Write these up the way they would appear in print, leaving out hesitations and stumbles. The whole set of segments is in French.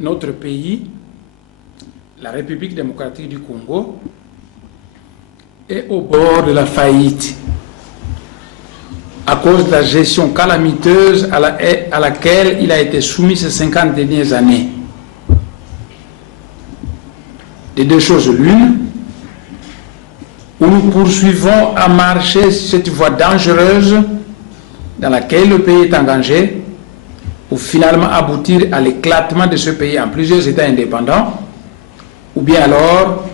Notre pays, la République démocratique du Congo, est au bord de la faillite à cause de la gestion calamiteuse à laquelle il a été soumis ces 50 dernières années. Des deux choses l'une, où nous poursuivons à marcher cette voie dangereuse dans laquelle le pays est engagé, pour finalement aboutir à l'éclatement de ce pays en plusieurs États indépendants, ou bien alors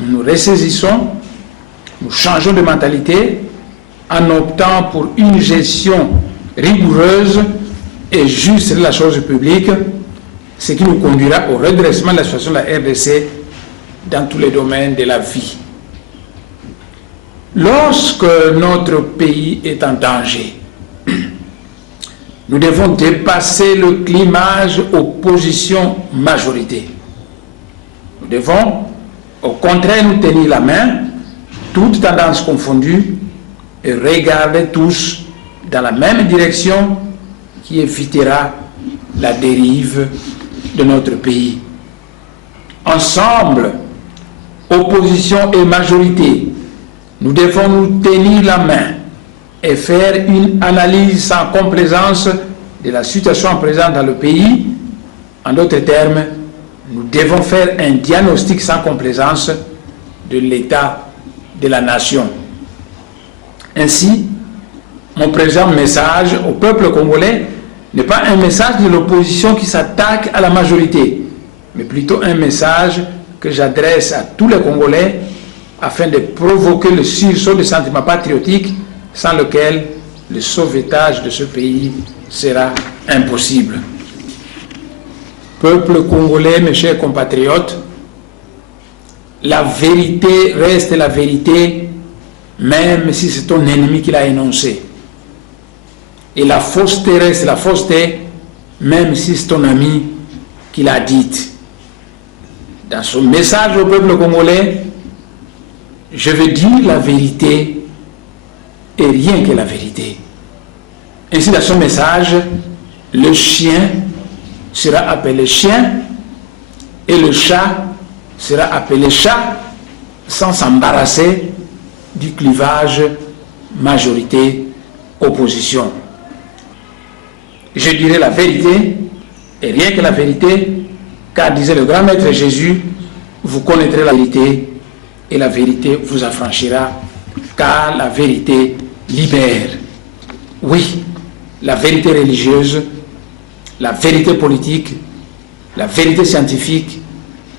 nous nous ressaisissons, nous changeons de mentalité en optant pour une gestion rigoureuse et juste de la chose publique, ce qui nous conduira au redressement de la situation de la RDC dans tous les domaines de la vie. Lorsque notre pays est en danger, nous devons dépasser le clivage opposition-majorité. Nous devons, au contraire, nous tenir la main, toutes tendances confondues, et regarder tous dans la même direction qui évitera la dérive de notre pays. Ensemble, opposition et majorité, nous devons nous tenir la main et faire une analyse sans complaisance de la situation présente dans le pays. En d'autres termes, nous devons faire un diagnostic sans complaisance de l'état de la nation. Ainsi, mon présent message au peuple congolais n'est pas un message de l'opposition qui s'attaque à la majorité, mais plutôt un message que j'adresse à tous les Congolais afin de provoquer le sursaut de sentiments patriotiques sans lequel le sauvetage de ce pays sera impossible. Peuple congolais, mes chers compatriotes, la vérité reste la vérité, même si c'est ton ennemi qui l'a énoncée. Et la fausseté reste la fausseté, même si c'est ton ami qui l'a dite. Dans son message au peuple congolais, je veux dire la vérité et rien que la vérité. Ainsi, dans son message, le chien sera appelé chien et le chat sera appelé chat, sans s'embarrasser du clivage majorité-opposition. Je dirai la vérité et rien que la vérité, car disait le grand maître Jésus, vous connaîtrez la vérité et la vérité vous affranchira, car la vérité libère. Oui, la vérité religieuse, la vérité politique, la vérité scientifique,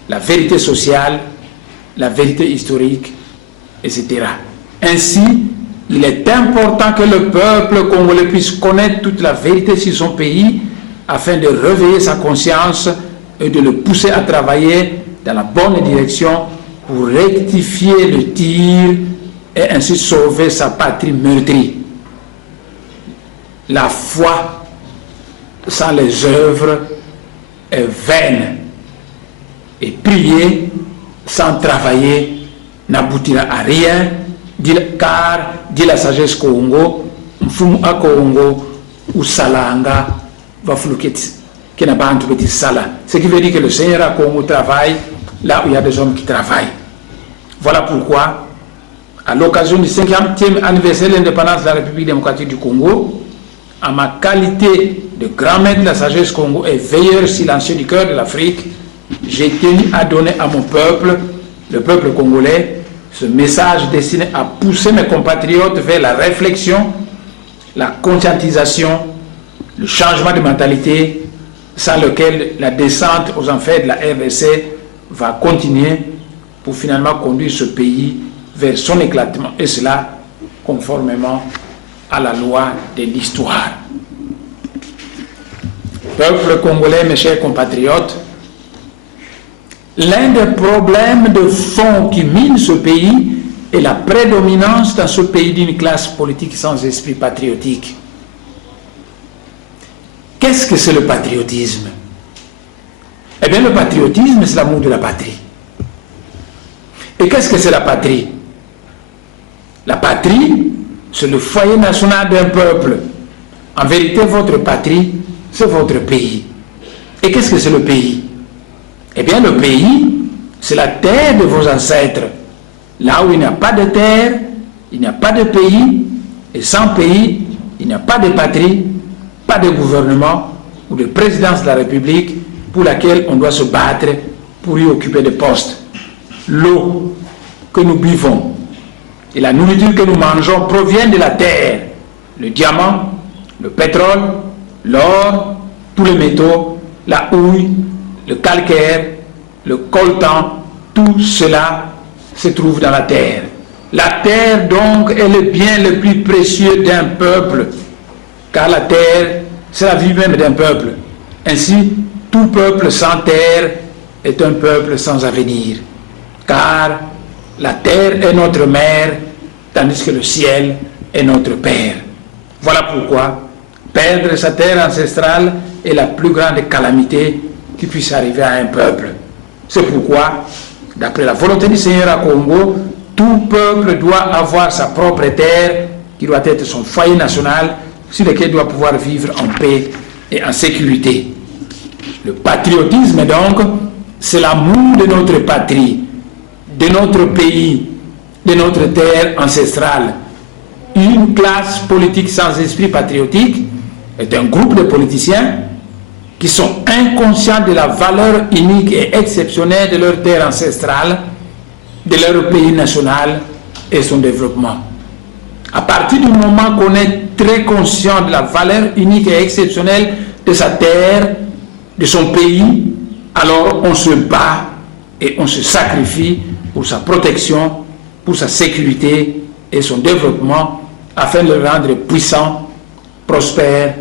la vérité sociale, la vérité historique, etc. Ainsi, il est important que le peuple congolais puisse connaître toute la vérité sur son pays afin de réveiller sa conscience et de le pousser à travailler dans la bonne direction pour rectifier le tir et ainsi sauver sa patrie meurtrie. La foi sans les œuvres est vaine et prier sans travailler n'aboutira à rien, car dit la sagesse Congo, mfumu a Congo ou salanga va fluketi qui n'a pas petit sala. Ce qui veut dire que le Seigneur à Congo travaille là où il y a des hommes qui travaillent. Voilà pourquoi, à l'occasion du 50e anniversaire de l'indépendance de la République démocratique du Congo, en ma qualité de grand maître de la sagesse Congo et veilleur silencieux du cœur de l'Afrique, j'ai tenu à donner à mon peuple, le peuple congolais, ce message destiné à pousser mes compatriotes vers la réflexion, la conscientisation, le changement de mentalité, sans lequel la descente aux enfers de la RDC va continuer pour finalement conduire ce pays vers son éclatement, et cela conformément à la loi de l'histoire. Peuple congolais, mes chers compatriotes, l'un des problèmes de fond qui mine ce pays est la prédominance dans ce pays d'une classe politique sans esprit patriotique. Qu'est-ce que c'est le patriotisme? Eh bien, le patriotisme, c'est l'amour de la patrie. Et qu'est-ce que c'est la patrie? La patrie, c'est le foyer national d'un peuple. En vérité, votre patrie, c'est votre pays. Et qu'est-ce que c'est le pays? Eh bien, le pays, c'est la terre de vos ancêtres. Là où il n'y a pas de terre, il n'y a pas de pays. Et sans pays, il n'y a pas de patrie, pas de gouvernement ou de présidence de la République pour laquelle on doit se battre pour y occuper des postes. L'eau que nous buvons et la nourriture que nous mangeons proviennent de la terre. Le diamant, le pétrole, l'or, tous les métaux, la houille, le calcaire, le coltan, tout cela se trouve dans la terre. La terre donc est le bien le plus précieux d'un peuple, car la terre, c'est la vie même d'un peuple. Ainsi, tout peuple sans terre est un peuple sans avenir, car la terre est notre mère, tandis que le ciel est notre père. Voilà pourquoi perdre sa terre ancestrale est la plus grande calamité qui puisse arriver à un peuple. C'est pourquoi, d'après la volonté du Seigneur à Congo, tout peuple doit avoir sa propre terre, qui doit être son foyer national, sur lequel il doit pouvoir vivre en paix et en sécurité. Le patriotisme, donc, c'est l'amour de notre patrie, de notre pays, de notre terre ancestrale. Une classe politique sans esprit patriotique est un groupe de politiciens qui sont inconscients de la valeur unique et exceptionnelle de leur terre ancestrale, de leur pays national et son développement. À partir du moment qu'on est très conscient de la valeur unique et exceptionnelle de sa terre, de son pays, alors on se bat et on se sacrifie pour sa protection, pour sa sécurité et son développement, afin de le rendre puissant, prospère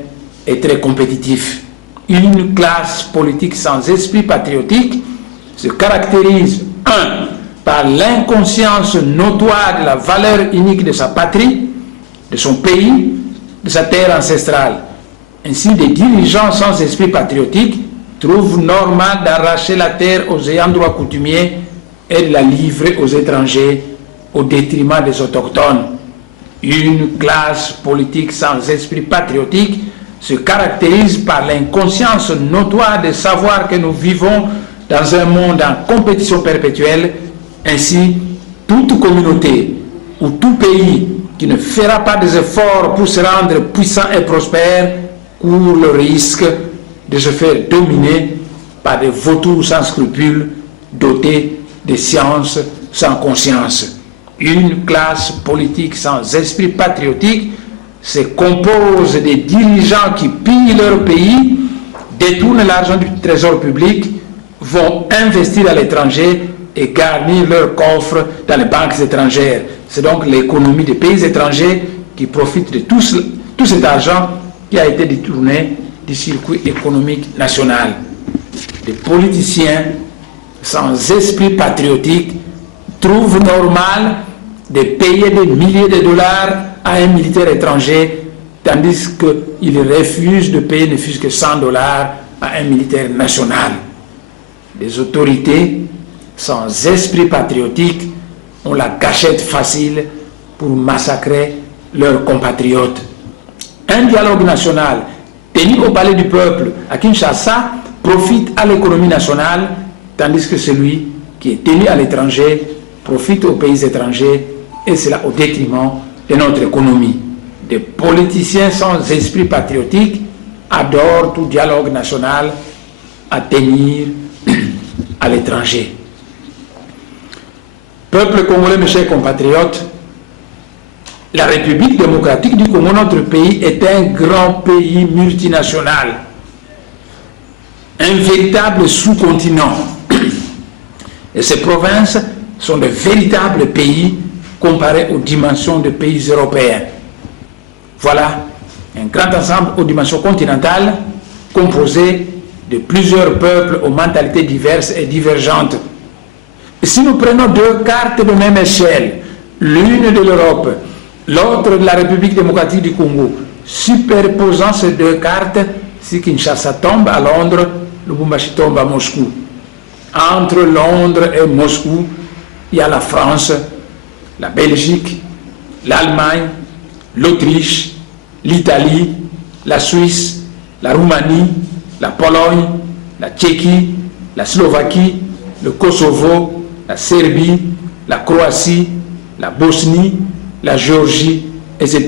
et très compétitif. Une classe politique sans esprit patriotique se caractérise, 1, par l'inconscience notoire de la valeur unique de sa patrie, de son pays, de sa terre ancestrale. Ainsi, des dirigeants sans esprit patriotique trouvent normal d'arracher la terre aux ayants droit coutumiers et de la livrer aux étrangers au détriment des autochtones. Une classe politique sans esprit patriotique se caractérise par l'inconscience notoire de savoir que nous vivons dans un monde en compétition perpétuelle. Ainsi, toute communauté ou tout pays qui ne fera pas des efforts pour se rendre puissant et prospère court le risque de se faire dominer par des vautours sans scrupules, dotés de sciences sans conscience. Une classe politique sans esprit patriotique se compose des dirigeants qui pillent leur pays, détournent l'argent du trésor public, vont investir à l'étranger et garnir leurs coffres dans les banques étrangères. C'est donc l'économie des pays étrangers qui profite de tout cet argent qui a été détourné du circuit économique national. Des politiciens sans esprit patriotique trouvent normal de payer des milliers de dollars à un militaire étranger, tandis qu'il refuse de payer ne fût-ce que 100 dollars à un militaire national. Les autorités sans esprit patriotique ont la gâchette facile pour massacrer leurs compatriotes. Un dialogue national tenu au palais du peuple à Kinshasa profite à l'économie nationale, tandis que celui qui est tenu à l'étranger profite aux pays étrangers, et cela au détriment de notre économie. des politiciens sans esprit patriotique adorent tout dialogue national à tenir à l'étranger. Peuple congolais, mes chers compatriotes, la République démocratique du Congo, notre pays, est un grand pays multinational, un véritable sous-continent. Et ces provinces sont de véritables pays comparés aux dimensions des pays européens. Voilà un grand ensemble aux dimensions continentales composé de plusieurs peuples aux mentalités diverses et divergentes. Et si nous prenons deux cartes de même échelle, l'une de l'Europe, l'autre de la République démocratique du Congo, superposant ces deux cartes, si Kinshasa tombe à Londres, Lubumbashi tombe à Moscou. Entre Londres et Moscou, il y a la France, la Belgique, l'Allemagne, l'Autriche, l'Italie, la Suisse, la Roumanie, la Pologne, la Tchéquie, la Slovaquie, le Kosovo, la Serbie, la Croatie, la Bosnie, la Géorgie, etc.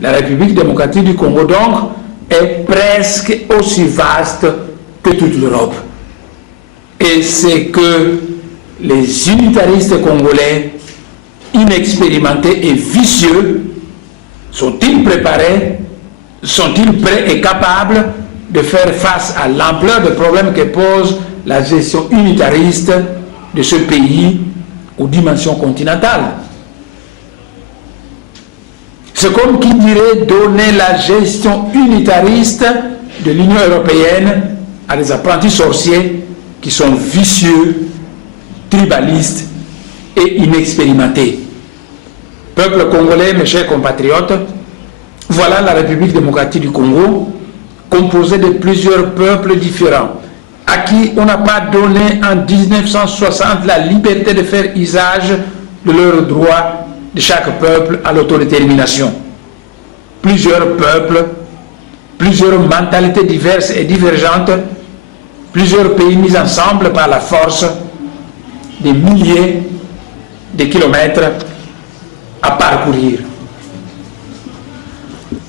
La République démocratique du Congo, donc, est presque aussi vaste que toute l'Europe. Et c'est que les unitaristes congolais, inexpérimentés et vicieux, sont-ils préparés, sont-ils prêts et capables de faire face à l'ampleur des problèmes que pose la gestion unitariste de ce pays aux dimensions continentales? C'est comme qui dirait donner la gestion unitariste de l'Union européenne à des apprentis sorciers qui sont vicieux, tribalistes et inexpérimentés. Peuple congolais, mes chers compatriotes, voilà la République démocratique du Congo, composée de plusieurs peuples différents, à qui on n'a pas donné en 1960 la liberté de faire usage de leurs droits de chaque peuple à l'autodétermination. Plusieurs peuples, plusieurs mentalités diverses et divergentes, plusieurs pays mis ensemble par la force, des milliers de kilomètres à parcourir.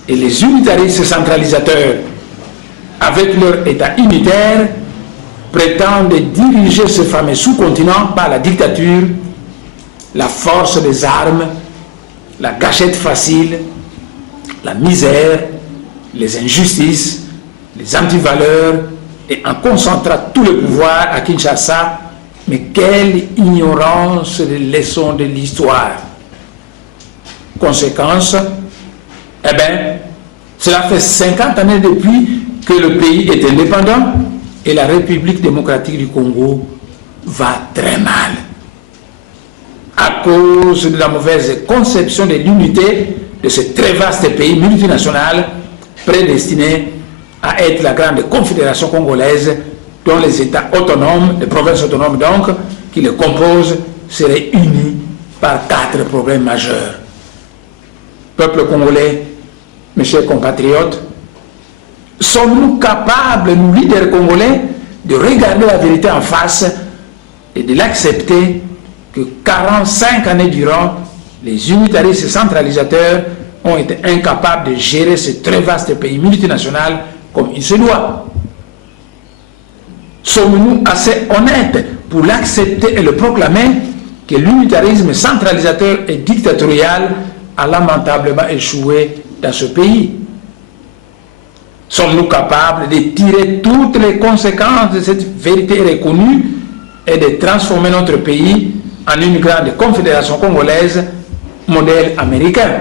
Et les unitaristes centralisateurs, avec leur État unitaire, prétendent diriger ce fameux sous-continent par la dictature, la force des armes, la gâchette facile, la misère, les injustices, les antivaleurs, et en concentrant tout le pouvoir à Kinshasa. Mais quelle ignorance des leçons de l'histoire! Conséquence, eh bien, cela fait 50 années depuis que le pays est indépendant et la République démocratique du Congo va très mal. À cause de la mauvaise conception de l'unité de ce très vaste pays multinational prédestiné à être la grande confédération congolaise dont les États autonomes, les provinces autonomes donc, qui le composent, seraient unis par 4 problèmes majeurs. Peuple congolais, mes chers compatriotes, sommes-nous capables, nous leaders congolais, de regarder la vérité en face et de l'accepter que 45 années durant, les unitaristes centralisateurs ont été incapables de gérer ce très vaste pays multinational comme il se doit? Sommes-nous assez honnêtes pour l'accepter et le proclamer que l'unitarisme centralisateur et dictatorial a lamentablement échoué dans ce pays? Sommes-nous capables de tirer toutes les conséquences de cette vérité reconnue et de transformer notre pays en une grande confédération congolaise, modèle américain?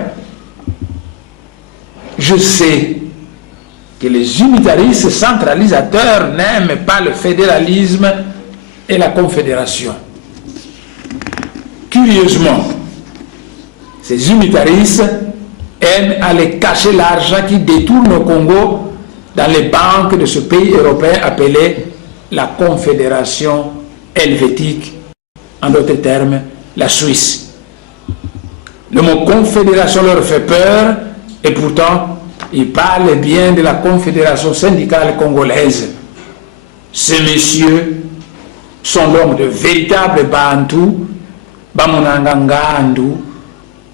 Je sais que les unitaristes centralisateurs n'aiment pas le fédéralisme et la confédération. Curieusement, ces unitaristes aiment aller cacher l'argent qui détourne au Congo dans les banques de ce pays européen appelé la Confédération helvétique, en d'autres termes, la Suisse. Le mot confédération leur fait peur et pourtant, ils parlent bien de la Confédération syndicale congolaise. Ces messieurs sont l'homme de véritables Bantous, Bamunanga Ngandu,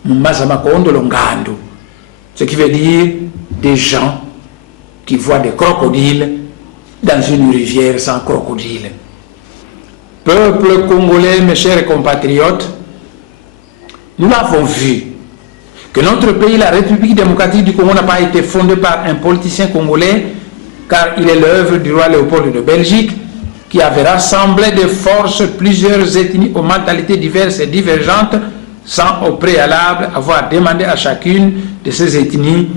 Mazamakondo Ngandu. Ce qui veut dire des gens qui voient des crocodiles dans une rivière sans crocodile. Peuple congolais, mes chers compatriotes, nous l'avons vu, que notre pays, la République démocratique du Congo, n'a pas été fondé par un politicien congolais, car il est l'œuvre du roi Léopold de Belgique, qui avait rassemblé de force plusieurs ethnies aux mentalités diverses et divergentes, sans au préalable avoir demandé à chacune de ces ethnies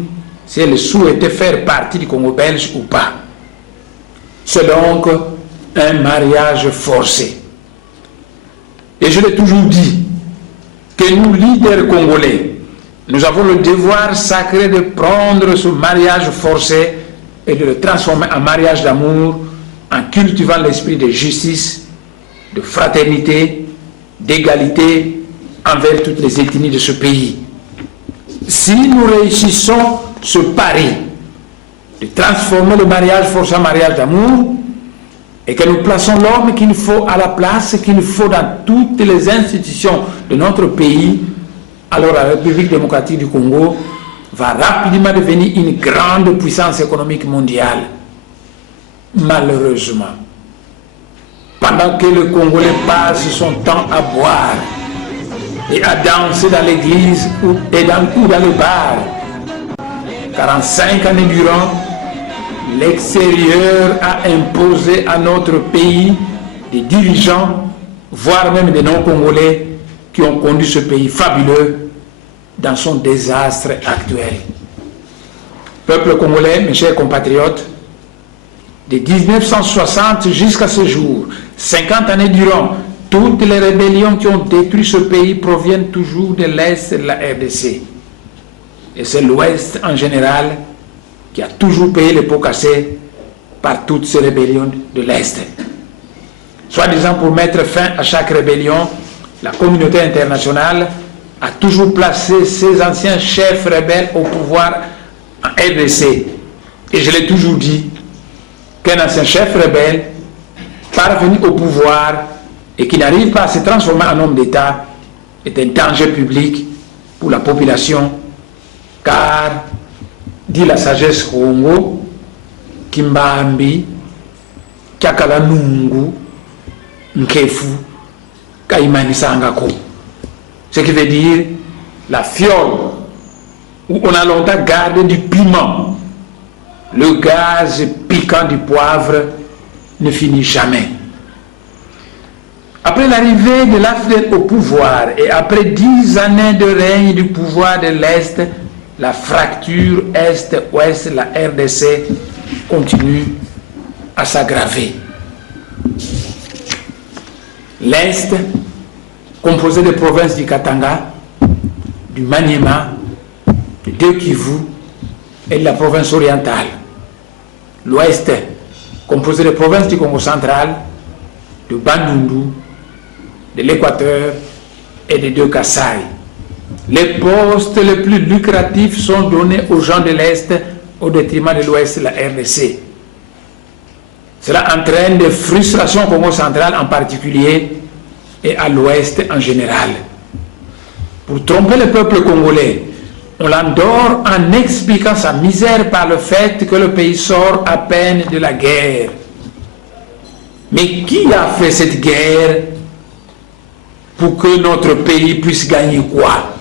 si elle souhaitait faire partie du Congo belge ou pas. C'est donc un mariage forcé. Et je l'ai toujours dit, que nous, leaders congolais, nous avons le devoir sacré de prendre ce mariage forcé et de le transformer en mariage d'amour, en cultivant l'esprit de justice, de fraternité, d'égalité envers toutes les ethnies de ce pays. Si nous réussissons ce pari de transformer le mariage forcé en mariage d'amour, et que nous plaçons l'homme qu'il faut à la place qu'il faut dans toutes les institutions de notre pays, alors la République démocratique du Congo va rapidement devenir une grande puissance économique mondiale. Malheureusement, pendant que le Congolais passe son temps à boire et à danser dans l'église ou dans le bar, 45 années durant, l'extérieur a imposé à notre pays des dirigeants, voire même des non-congolais, qui ont conduit ce pays fabuleux dans son désastre actuel. Peuple congolais, mes chers compatriotes, de 1960 jusqu'à ce jour, 50 années durant, toutes les rébellions qui ont détruit ce pays proviennent toujours de l'Est de la RDC. Et c'est l'Ouest en général qui a toujours payé les pots cassés par toutes ces rébellions de l'Est. Soi-disant pour mettre fin à chaque rébellion, la communauté internationale a toujours placé ses anciens chefs rebelles au pouvoir en RDC. Et je l'ai toujours dit, qu'un ancien chef rebelle parvenu au pouvoir et qui n'arrive pas à se transformer en homme d'État est un danger public pour la population, car, dit la sagesse Congo, Kimbambi, Kakala Nungu, Nkefu, Kaimani Sangako. Ce qui veut dire la fiole où on a longtemps gardé du piment. Le gaz piquant du poivre ne finit jamais. Après l'arrivée de l'AFDEL au pouvoir et après 10 années de règne du pouvoir de l'Est, la fracture Est-Ouest, la RDC, continue à s'aggraver. L'Est, composé des provinces du Katanga, du Maniema, du Deux-Kivu et de la province orientale. L'Ouest, composé des provinces du Congo central, de Bandundu, de l'Équateur et des deux Kasaï. Les postes les plus lucratifs sont donnés aux gens de l'Est au détriment de l'Ouest et de la RDC. Cela entraîne des frustrations au Congo central en particulier et à l'Ouest en général. Pour tromper le peuple congolais, on l'endort en expliquant sa misère par le fait que le pays sort à peine de la guerre. Mais qui a fait cette guerre pour que notre pays puisse gagner quoi?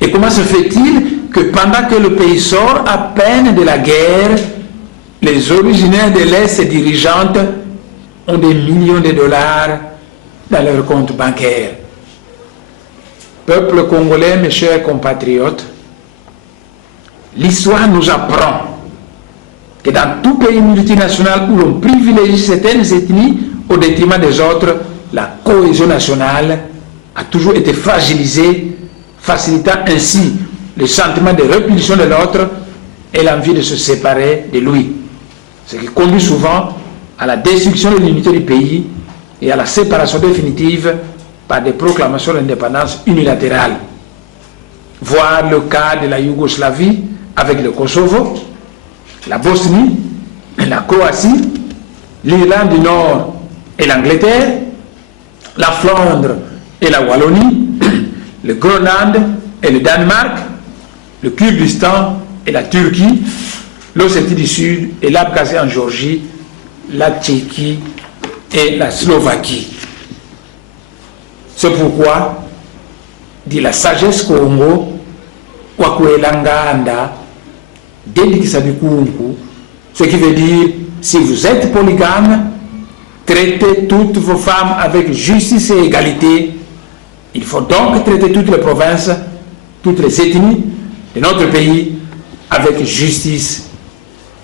Et comment se fait-il que pendant que le pays sort à peine de la guerre, les originaires de l'Est et dirigeantes ont des millions de dollars dans leurs comptes bancaires? Peuple congolais, mes chers compatriotes, l'histoire nous apprend que dans tout pays multinational où l'on privilégie certaines ethnies au détriment des autres, la cohésion nationale a toujours été fragilisée, facilitant ainsi le sentiment de répulsion de l'autre et l'envie de se séparer de lui. Ce qui conduit souvent à la destruction de l'unité du pays et à la séparation définitive par des proclamations d'indépendance unilatérales. Voir le cas de la Yougoslavie avec le Kosovo, la Bosnie, la Croatie, l'Irlande du Nord et l'Angleterre, la Flandre et la Wallonie, le Groenland et le Danemark, le Kurdistan et la Turquie, l'Ossétie du Sud et l'Abkhazie en Géorgie, la Tchéquie et la Slovaquie. C'est pourquoi, dit la sagesse Congo, Kwakwelanganda, Dedikisabikunku, ce qui veut dire, si vous êtes polygame, traitez toutes vos femmes avec justice et égalité. Il faut donc traiter toutes les provinces, toutes les ethnies de notre pays avec justice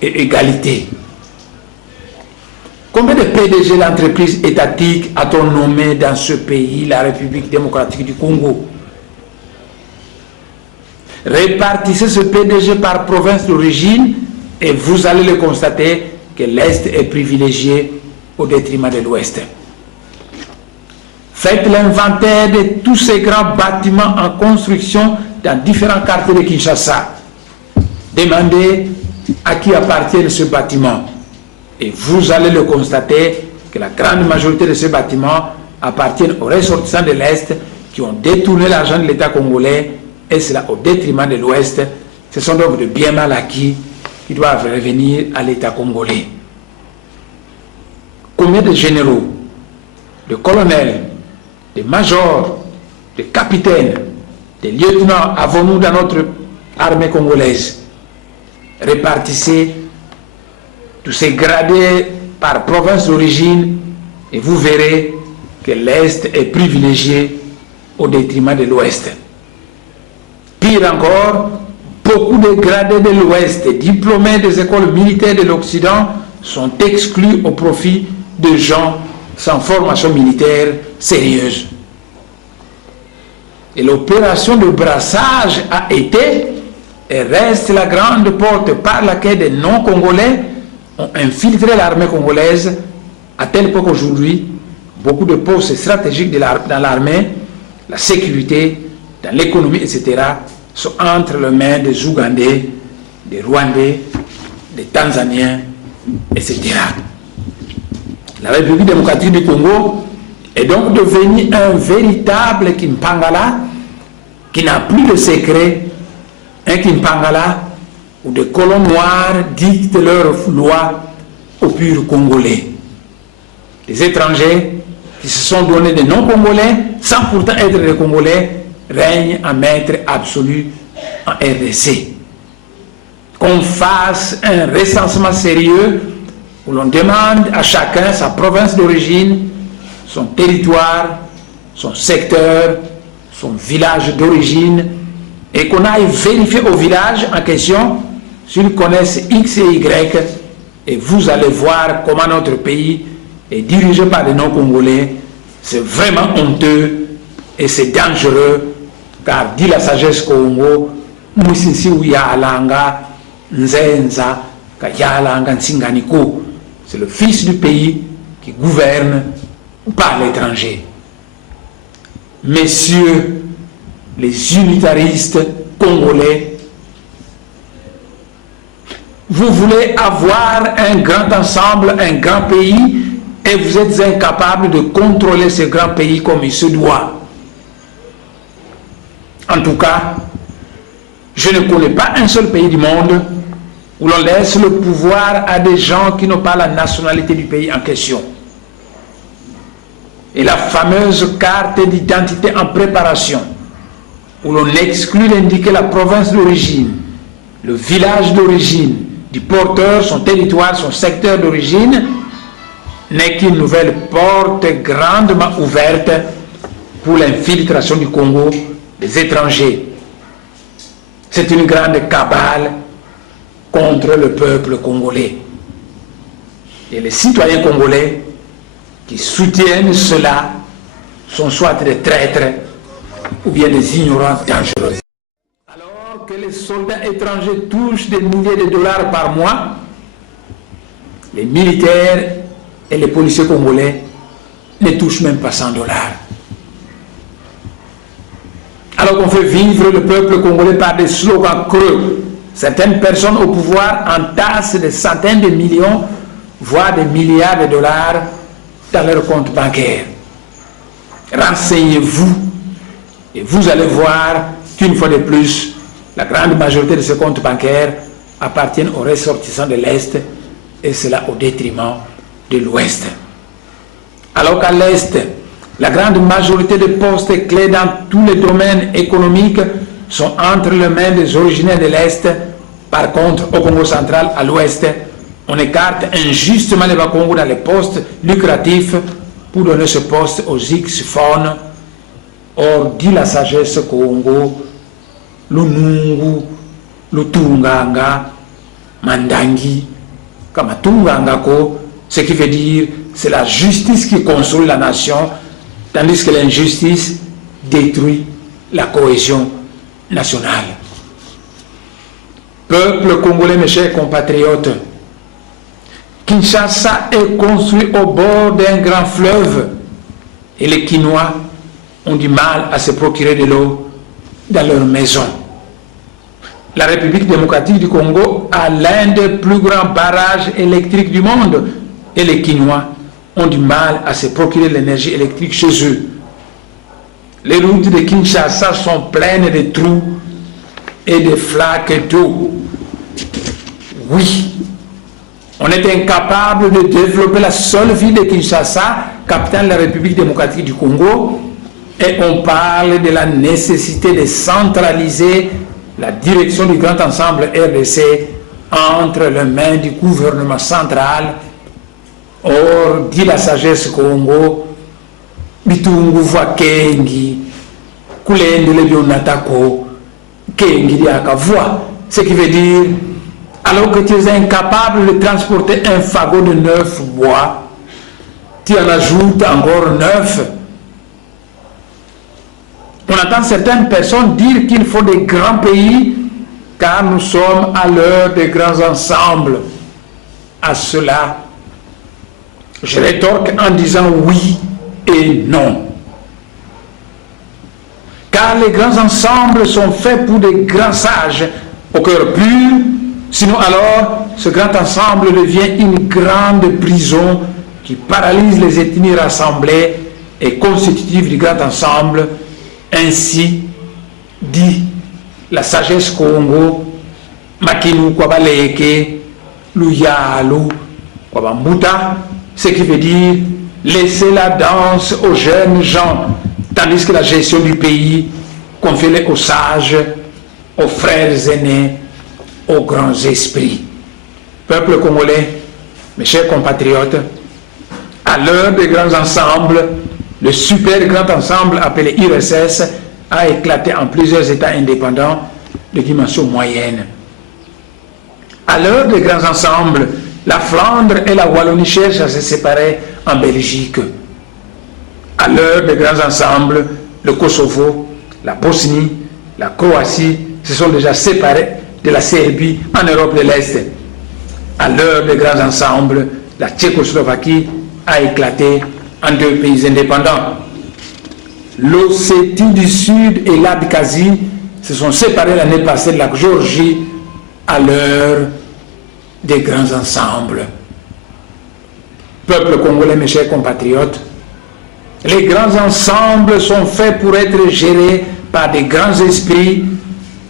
et égalité. Combien de PDG d'entreprises étatiques a-t-on nommé dans ce pays, la République démocratique du Congo? Répartissez ce PDG par province d'origine et vous allez le constater que l'Est est privilégié au détriment de l'Ouest. Faites l'inventaire de tous ces grands bâtiments en construction dans différents quartiers de Kinshasa. Demandez à qui appartient ce bâtiment. Et vous allez le constater que la grande majorité de ces bâtiments appartiennent aux ressortissants de l'Est qui ont détourné l'argent de l'État congolais, et cela au détriment de l'Ouest. Ce sont donc de biens mal acquis qui doivent revenir à l'État congolais. Combien de généraux, de colonels, de majors, de capitaines, de lieutenants avons-nous dans notre armée congolaise? Répartissez tous ces gradés par province d'origine et vous verrez que l'Est est privilégié au détriment de l'Ouest. Pire encore, beaucoup de gradés de l'Ouest, diplômés des écoles militaires de l'Occident, sont exclus au profit de gens sans formation militaire sérieuse. Et l'opération de brassage a été et reste la grande porte par laquelle des non-congolais ont infiltré l'armée congolaise, à tel point qu'aujourd'hui, beaucoup de postes stratégiques dans l'armée, la sécurité, dans l'économie, etc., sont entre les mains des Ougandais, des Rwandais, des Tanzaniens, etc. La République démocratique du Congo est donc devenue un véritable Kimpangala qui n'a plus de secret, un Kimpangala où des colons noirs dictent leurs lois aux purs Congolais. Les étrangers qui se sont donnés des non-Congolais, sans pourtant être des Congolais, règnent en maître absolu en RDC. Qu'on fasse un recensement sérieux où l'on demande à chacun sa province d'origine, son territoire, son secteur, son village d'origine, et qu'on aille vérifier au village en question s'ils connaissent X et Y, et vous allez voir comment notre pays est dirigé par des non-congolais. C'est vraiment honteux et c'est dangereux, car dit la sagesse Congo, Moussisi Ouyalanga, Nzenza, Kayalanga, Nsinganiko. C'est le fils du pays qui gouverne par l'étranger. Messieurs les unitaristes congolais, vous voulez avoir un grand ensemble, un grand pays, et vous êtes incapables de contrôler ce grand pays comme il se doit. En tout cas, je ne connais pas un seul pays du monde où l'on laisse le pouvoir à des gens qui n'ont pas la nationalité du pays en question. Et la fameuse carte d'identité en préparation, où l'on exclut d'indiquer la province d'origine, le village d'origine du porteur, son territoire, son secteur d'origine, n'est qu'une nouvelle porte grandement ouverte pour l'infiltration du Congo des étrangers. C'est une grande cabale contre le peuple congolais. Et les citoyens congolais qui soutiennent cela sont soit des traîtres ou bien des ignorants dangereux. Alors que les soldats étrangers touchent des milliers de dollars par mois, les militaires et les policiers congolais ne touchent même pas 100 dollars. Alors qu'on fait vivre le peuple congolais par des slogans creux, certaines personnes au pouvoir entassent des centaines de millions, voire des milliards de dollars dans leur compte bancaire. Renseignez-vous et vous allez voir qu'une fois de plus, La grande majorité de ces comptes bancaires appartiennent aux ressortissants de l'Est, et cela au détriment de l'Ouest. Alors qu'à l'Est, la grande majorité des postes clés dans tous les domaines économiques sont entre les mains des originaires de l'Est. Par contre, au Congo central, à l'Ouest, on écarte injustement les Bakongo dans les postes lucratifs pour donner ce poste aux X-phones. Or, dit la sagesse Congo, Lunungu, Lutunganga, Mandangi, Kamatungangako, ce qui veut dire c'est la justice qui construit la nation, tandis que l'injustice détruit la cohésion nationale. Peuple congolais, mes chers compatriotes, Kinshasa est construit au bord d'un grand fleuve et les Kinois ont du mal à se procurer de l'eau dans leur maison. La République démocratique du Congo a l'un des plus grands barrages électriques du monde et les Kinois ont du mal à se procurer l'énergie électrique chez eux. Les routes de Kinshasa sont pleines de trous et de flaques d'eau. Oui, on est incapable de développer la seule ville de Kinshasa, capitale de la République démocratique du Congo, et on parle de la nécessité de centraliser la direction du grand ensemble RDC entre les mains du gouvernement central. Or, dit la sagesse Congo, bitungu voit kengi, kulendele bionatako, kengi diaka voit. Ce qui veut dire, alors que tu es incapable de transporter un fagot de 9 bois, tu en ajoutes encore 9. On entend certaines personnes dire qu'il faut des grands pays car nous sommes à l'heure des grands ensembles. À cela, je rétorque en disant oui et non. Car les grands ensembles sont faits pour des grands sages au cœur pur, sinon alors ce grand ensemble devient une grande prison qui paralyse les ethnies rassemblées et constitutives du grand ensemble. Ainsi dit la sagesse Congo, Makinu Kwabaleke, Luyalu, Kwabambuta, ce qui veut dire laisser la danse aux jeunes gens, tandis que la gestion du pays confie aux sages, aux frères aînés, aux grands esprits. Peuple congolais, mes chers compatriotes, à l'heure des grands ensembles, le super grand ensemble appelé IRSS a éclaté en plusieurs États indépendants de dimension moyenne. À l'heure des grands ensembles, la Flandre et la Wallonie cherchent à se séparer en Belgique. À l'heure des grands ensembles, le Kosovo, la Bosnie, la Croatie se sont déjà séparés de la Serbie en Europe de l'Est. À l'heure des grands ensembles, la Tchécoslovaquie a éclaté en 2 pays indépendants. L'Ossétie du Sud et l'Abkhazie se sont séparés l'année passée de la Géorgie à l'heure des grands ensembles. Peuple congolais, mes chers compatriotes, les grands ensembles sont faits pour être gérés par des grands esprits,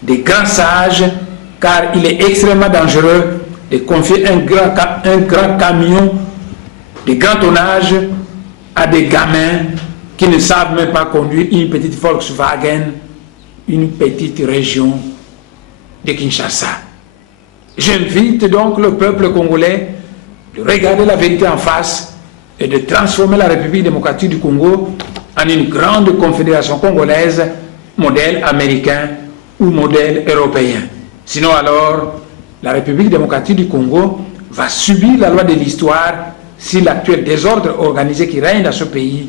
des grands sages, car il est extrêmement dangereux de confier un grand camion de grand tonnage à des gamins qui ne savent même pas conduire une petite Volkswagen, une petite région de Kinshasa. J'invite donc le peuple congolais de regarder la vérité en face et de transformer la République démocratique du Congo en une grande confédération congolaise, modèle américain ou modèle européen. Sinon alors, la République démocratique du Congo va subir la loi de l'histoire si l'actuel désordre organisé qui règne dans ce pays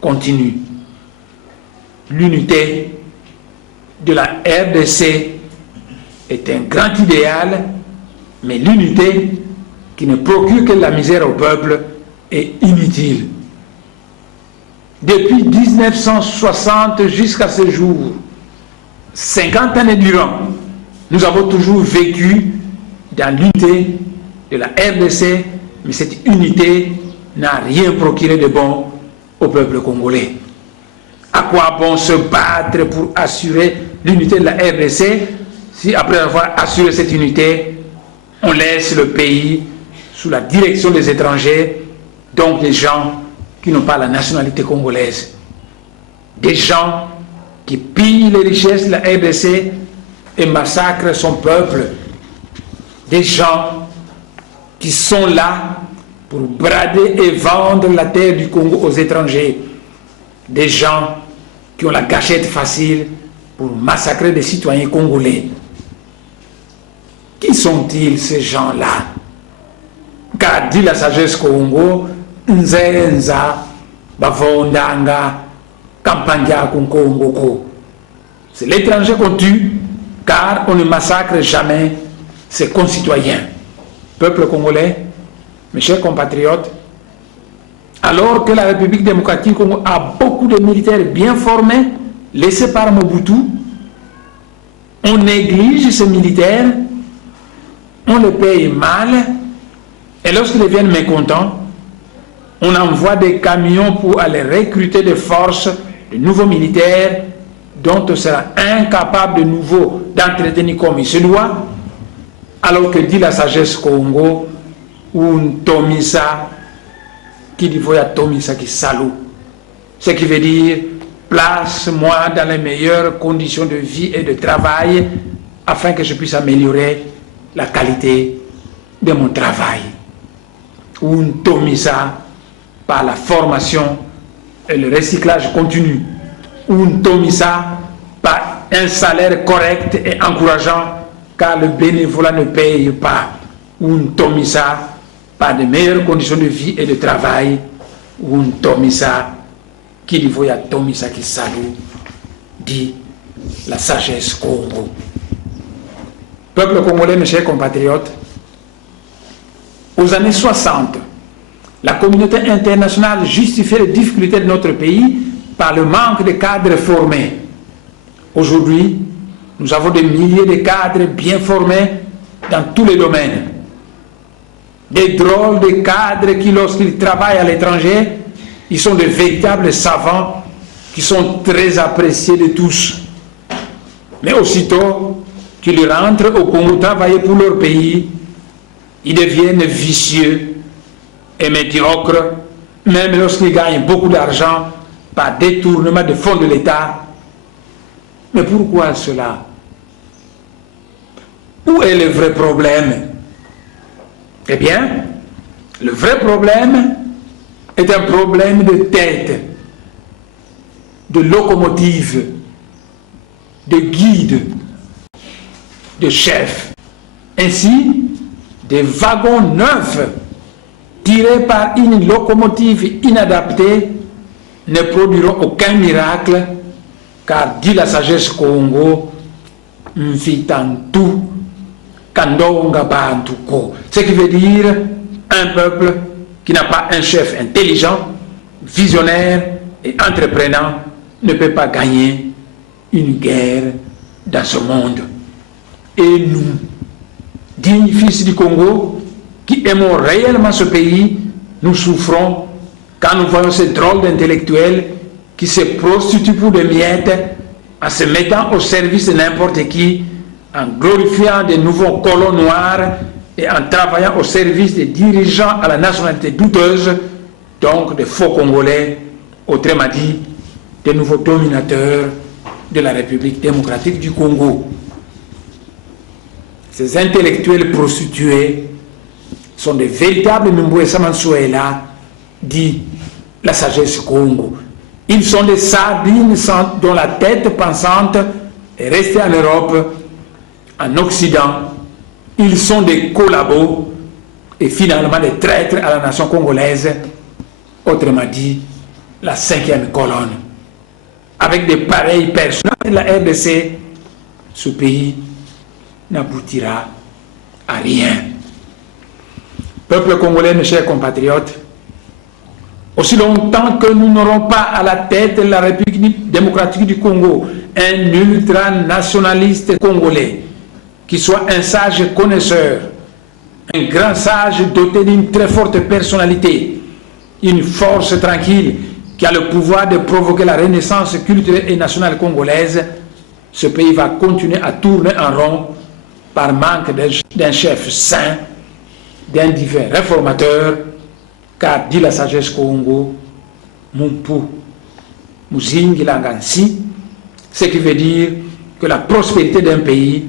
continue. L'unité de la RDC est un grand idéal, mais l'unité qui ne procure que la misère au peuple est inutile. Depuis 1960 jusqu'à ce jour, 50 années durant, nous avons toujours vécu dans l'unité de la RDC, mais cette unité n'a rien procuré de bon au peuple congolais. À quoi bon se battre pour assurer l'unité de la RDC si après avoir assuré cette unité, on laisse le pays sous la direction des étrangers, donc des gens qui n'ont pas la nationalité congolaise, des gens qui pillent les richesses de la RDC et massacrent son peuple, des gens qui sont là pour brader et vendre la terre du Congo aux étrangers, des gens qui ont la gâchette facile pour massacrer des citoyens congolais. Qui sont-ils ces gens-là? Car dit la sagesse Congo, Nzenza, Bavondanga, Kampanja, Kongo. C'est l'étranger qu'on tue, car on ne massacre jamais ses concitoyens. Peuple congolais, mes chers compatriotes, alors que la République démocratique du Congo a beaucoup de militaires bien formés, laissés par Mobutu, on néglige ces militaires, on les paye mal, et lorsqu'ils deviennent mécontents, on envoie des camions pour aller recruter des forces, de nouveaux militaires, dont on sera incapable de nouveau d'entretenir comme il se doit, alors que dit la sagesse Congo, un Tomisa, qui dit voya Tomisa qui salaud. Ce qui veut dire, place-moi dans les meilleures conditions de vie et de travail, afin que je puisse améliorer la qualité de mon travail. Un Tomisa par la formation et le recyclage continu. Un Tomisa par un salaire correct et encourageant, car le bénévolat ne paye pas. Un Tomisa par de meilleures conditions de vie et de travail. Un Tomisa qui dit voya Tomisa qui salue, dit la sagesse Congo. Peuple congolais, mes chers compatriotes, aux années 60, la communauté internationale justifiait les difficultés de notre pays par le manque de cadres formés. Aujourd'hui, nous avons des milliers de cadres bien formés dans tous les domaines. Des drôles de cadres qui, lorsqu'ils travaillent à l'étranger, ils sont de véritables savants qui sont très appréciés de tous. Mais aussitôt qu'ils rentrent au Congo travailler pour leur pays, ils deviennent vicieux et médiocres, même lorsqu'ils gagnent beaucoup d'argent par détournement de fonds de l'État. Mais pourquoi cela? Où est le vrai problème? Eh bien, le vrai problème est un problème de tête, de locomotive, de guide, de chef. Ainsi, des wagons neufs tirés par une locomotive inadaptée ne produiront aucun miracle, car dit la sagesse Congo, Mfitantu Kandonga Bantuko. Ce qui veut dire un peuple qui n'a pas un chef intelligent, visionnaire et entreprenant ne peut pas gagner une guerre dans ce monde. Et nous, dignes fils du Congo, qui aimons réellement ce pays, nous souffrons quand nous voyons ces drôles d'intellectuels qui se prostituent pour des miettes en se mettant au service de n'importe qui, en glorifiant des nouveaux colons noirs et en travaillant au service des dirigeants à la nationalité douteuse, donc des faux Congolais, autrement dit, des nouveaux dominateurs de la République démocratique du Congo. Ces intellectuels prostitués sont de véritables Mbouessa Mansuela, dit la sagesse Congo. Ils sont des sardines dont la tête pensante est restée en Europe, en Occident. Ils sont des collabos et finalement des traîtres à la nation congolaise, autrement dit, la 5e colonne. Avec des pareilles personnes de la RDC, ce pays n'aboutira à rien. Peuple congolais, mes chers compatriotes, aussi longtemps que nous n'aurons pas à la tête de la République démocratique du Congo un ultranationaliste congolais qui soit un sage connaisseur, un grand sage doté d'une très forte personnalité, une force tranquille qui a le pouvoir de provoquer la renaissance culturelle et nationale congolaise, ce pays va continuer à tourner en rond par manque d'un chef saint, d'un divin réformateur, car dit la sagesse Congo, Mumpu, Muzingi Langansi, ce qui veut dire que la prospérité d'un pays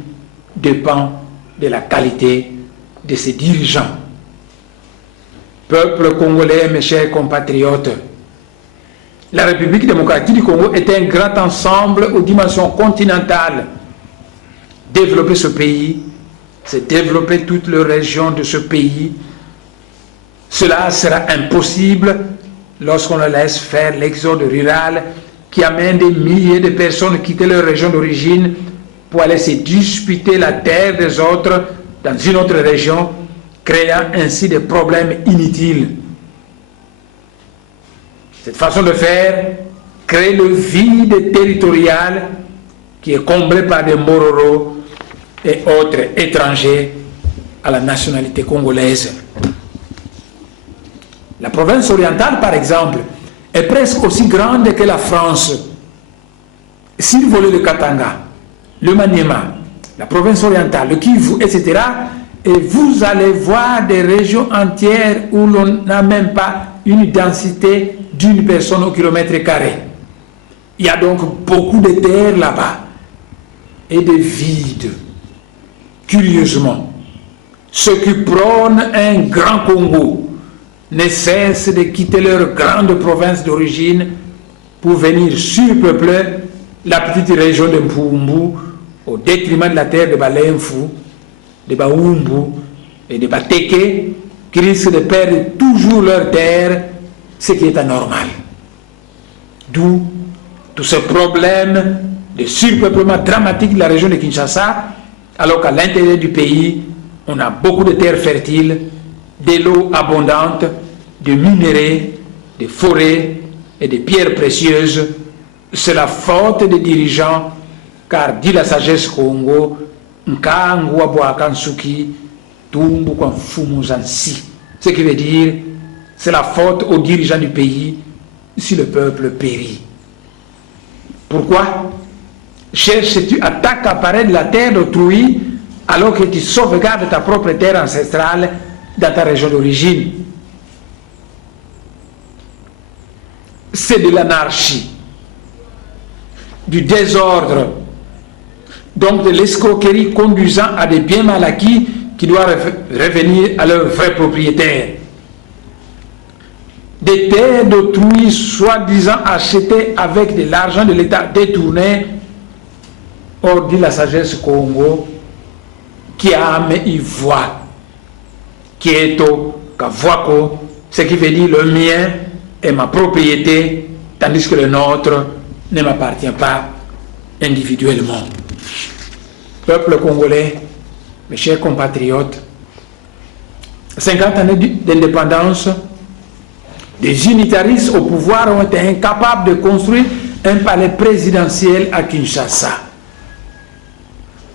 dépend de la qualité de ses dirigeants. Peuple congolais, mes chers compatriotes, la République démocratique du Congo est un grand ensemble aux dimensions continentales. Développer ce pays, c'est développer toutes les régions de ce pays. Cela sera impossible lorsqu'on le laisse faire l'exode rural qui amène des milliers de personnes quitter leur région d'origine pour aller se disputer la terre des autres dans une autre région, créant ainsi des problèmes inutiles. Cette façon de faire crée le vide territorial qui est comblé par des Mororo et autres étrangers à la nationalité congolaise. La province orientale, par exemple, est presque aussi grande que la France. Si vous voulez le Katanga, le Maniema, la province orientale, le Kivu, etc., et vous allez voir des régions entières où l'on n'a même pas une densité d'une personne au kilomètre carré. Il y a donc beaucoup de terres là-bas et de vides. Curieusement, ceux qui prônent un grand Congo ne cessent de quitter leur grande province d'origine pour venir surpeupler la petite région de Mpumbu au détriment de la terre de Balenfu, de Baumbu et de Bateke, qui risquent de perdre toujours leur terre, ce qui est anormal. D'où tous ces problèmes de surpeuplement dramatique de la région de Kinshasa, alors qu'à l'intérieur du pays, on a beaucoup de terres fertiles, de l'eau abondante, de minerais, de forêts et de pierres précieuses. C'est la faute des dirigeants, car dit la sagesse Congo, Nkangu Aboakansuki, Tumbu Fumuzansi. Ce qui veut dire, c'est la faute aux dirigeants du pays si le peuple périt. Pourquoi cherches-tu à t'accaparer de la terre d'autrui alors que tu sauvegardes ta propre terre ancestrale dans ta région d'origine? C'est de l'anarchie, du désordre, donc de l'escroquerie conduisant à des biens mal acquis qui doivent revenir à leurs vrais propriétaires. Des terres d'autrui soi-disant achetées avec de l'argent de l'État détourné. Or, dit la sagesse Congo, qui a y voit, qui est au Kavwako, ce qui veut dire le mien est ma propriété, tandis que le nôtre ne m'appartient pas individuellement. Peuple congolais, mes chers compatriotes, 50 années d'indépendance, des unitaristes au pouvoir ont été incapables de construire un palais présidentiel à Kinshasa.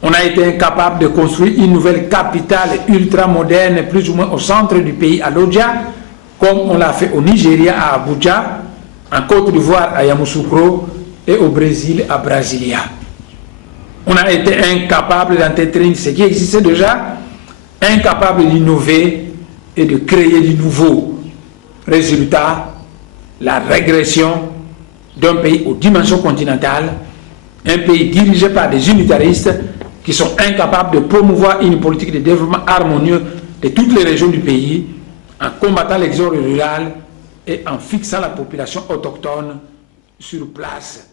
On a été incapable de construire une nouvelle capitale ultra-moderne, plus ou moins au centre du pays, à Lodja, comme on l'a fait au Nigeria, à Abuja, en Côte d'Ivoire, à Yamoussoukro, et au Brésil, à Brasilia. On a été incapable d'entretenir ce qui existait déjà, incapable d'innover et de créer du nouveau. Résultat, la régression d'un pays aux dimensions continentales, un pays dirigé par des unitaristes qui sont incapables de promouvoir une politique de développement harmonieux de toutes les régions du pays, en combattant l'exode rural et en fixant la population autochtone sur place.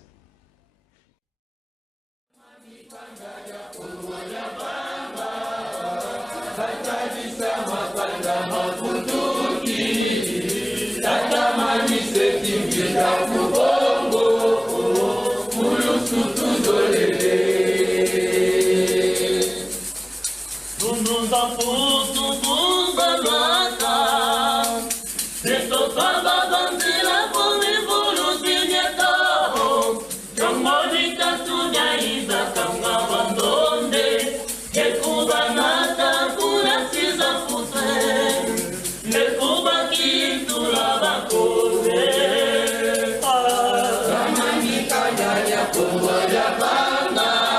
Kongo ya banda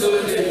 donner